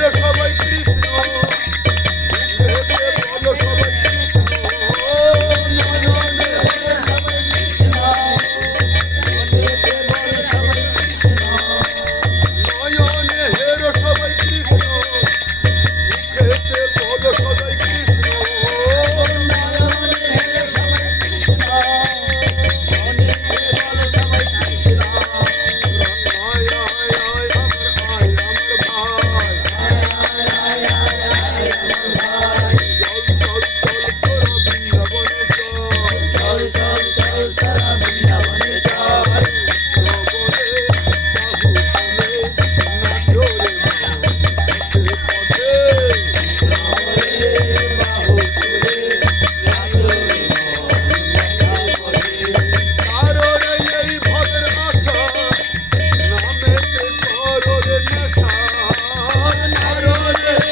রে সবাই কৃষ্ণ Hare